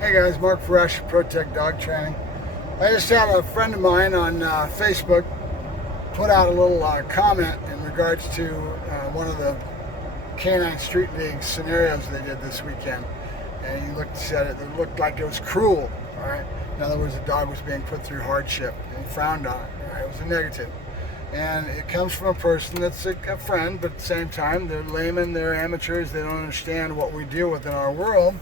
Hey guys, Mark Ferrasci, ProTech Dog Training. I just had a friend of mine on Facebook put out a little comment in regards to one of the canine street league scenarios they did this weekend. And he looked at it, it looked like it was cruel. All right. In other words, the dog was being put through hardship and frowned on. All right? It was a negative. And it comes from a person that's a friend, but at the same time, they're laymen, they're amateurs, they don't understand what we deal with in our world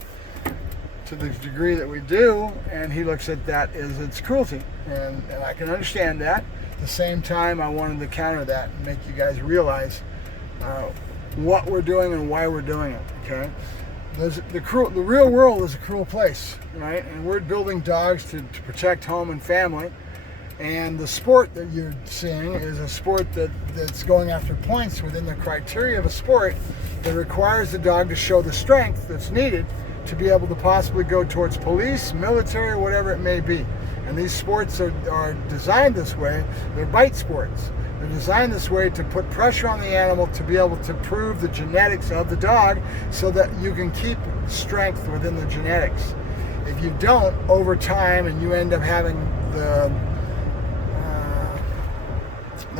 to the degree that we do, and he looks at that as its cruelty. And I can understand that. At the same time, I wanted to counter that and make you guys realize what we're doing and why we're doing it, okay? The real world is a cruel place, right? And we're building dogs to protect home and family. And the sport that you're seeing is a sport that's going after points within the criteria of a sport that requires the dog to show the strength that's needed to be able to possibly go towards police, military, or whatever it may be. And these sports are designed this way. They're bite sports. They're designed this way to put pressure on the animal to be able to prove the genetics of the dog so that you can keep strength within the genetics. If you don't, over time, and you end up having the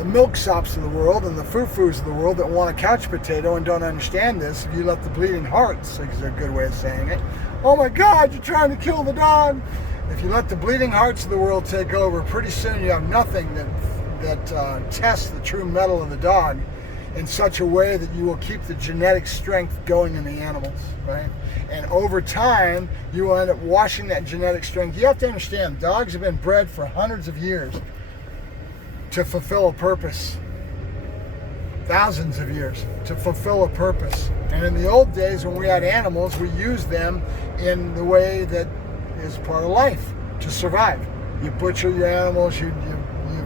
milksops of the world and the foo-foos of the world that want a couch potato and don't understand this, if you let the bleeding hearts, is a good way of saying it, oh my God, you're trying to kill the dog. If you let the bleeding hearts of the world take over, pretty soon you have nothing that tests the true mettle of the dog in such a way that you will keep the genetic strength going in the animals, right? And over time, you will end up washing that genetic strength. You have to understand, dogs have been bred for hundreds of years to fulfill a purpose, thousands of years to fulfill a purpose. And in the old days when we had animals, we used them in the way that is part of life, to survive. You butcher your animals, you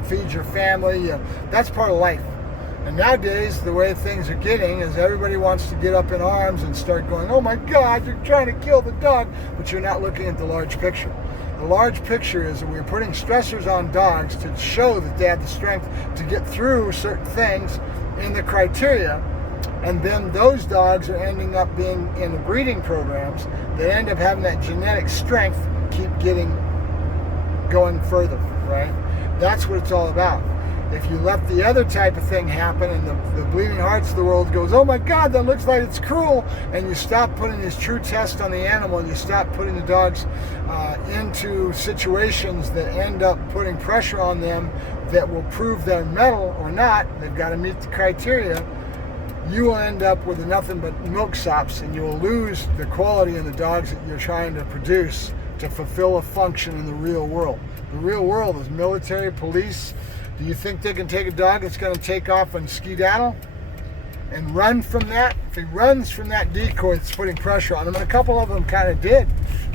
feed your family, that's part of life. And nowadays, the way things are getting is everybody wants to get up in arms and start going, oh my God, you're trying to kill the dog, but you're not looking at the large picture. The large picture is that we're putting stressors on dogs to show that they have the strength to get through certain things in the criteria, and then those dogs are ending up being in the breeding programs that end up having that genetic strength keep going further, right? That's what it's all about. If you let the other type of thing happen and the bleeding hearts of the world goes, oh my God, that looks like it's cruel, and you stop putting this true test on the animal and you stop putting the dogs into situations that end up putting pressure on them that will prove their mettle or not, they've got to meet the criteria, you will end up with nothing but milksops, and you will lose the quality in the dogs that you're trying to produce to fulfill a function in the real world. The real world is military, police. Do you think they can take a dog that's going to take off and skedaddle and run from that? If he runs from that decoy that's putting pressure on him, and a couple of them kind of did,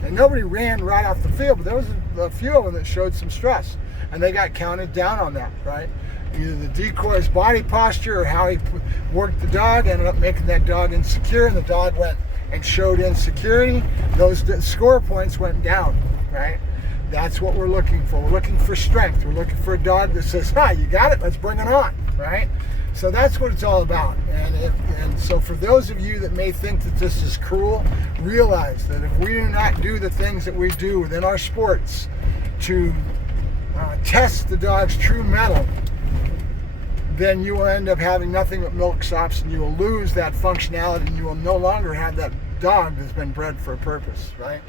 and nobody ran right off the field, but there was a few of them that showed some stress, and they got counted down on that, right? Either the decoy's body posture or how he worked the dog ended up making that dog insecure, and the dog went and showed insecurity. Those score points went down, right? That's what we're looking for. We're looking for strength. We're looking for a dog that says, you got it, let's bring it on, right? So that's what it's all about. And so for those of you that may think that this is cruel, realize that if we do not do the things that we do within our sports to test the dog's true mettle, then you will end up having nothing but milksops, and you will lose that functionality, and you will no longer have that dog that's been bred for a purpose, right?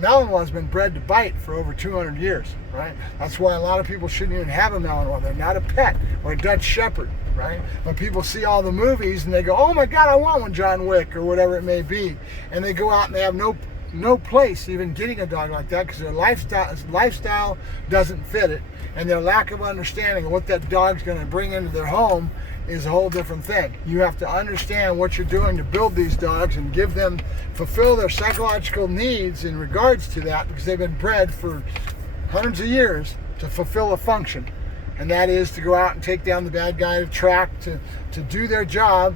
Malinois has been bred to bite for over 200 years, right? That's why a lot of people shouldn't even have a Malinois. They're not a pet, or a Dutch Shepherd, right? When people see all the movies and they go, oh my God, I want one, John Wick, or whatever it may be, and they go out and they have no place even getting a dog like that because their lifestyle doesn't fit it, and their lack of understanding of what that dog's going to bring into their home is a whole different thing. You have to understand what you're doing to build these dogs and fulfill their psychological needs in regards to that, because they've been bred for hundreds of years to fulfill a function, and that is to go out and take down the bad guy to track, to do their job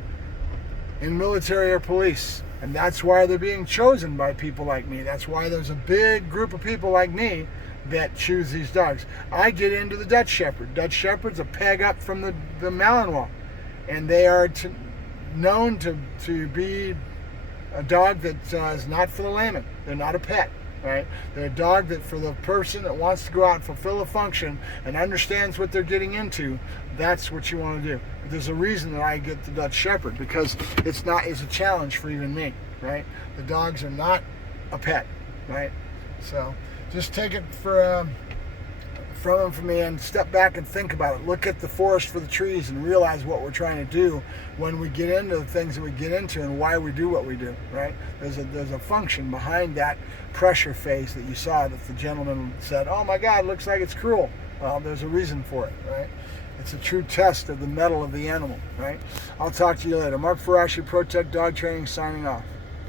in military or police. And that's why they're being chosen by people like me. That's why there's a big group of people like me that choose these dogs. I get into the Dutch Shepherd. Dutch Shepherd's a peg up from the Malinois. And they are known to be a dog that is not for the layman. They're not a pet. right? They're a dog that for the person that wants to go out and fulfill a function and understands what they're getting into, that's what you want to do. There's a reason that I get the Dutch Shepherd, because it's a challenge for even me, right? The dogs are not a pet, right? So just take it from me and step back and think about it. Look at the forest for the trees and realize what we're trying to do when we get into the things that we get into and why we do what we do, right? There's a function behind that pressure face that you saw that the gentleman said, oh my God, looks like it's cruel. Well, there's a reason for it, right? It's a true test of the mettle of the animal, right? I'll talk to you later. Mark Ferrasci, Protect Dog Training, signing off.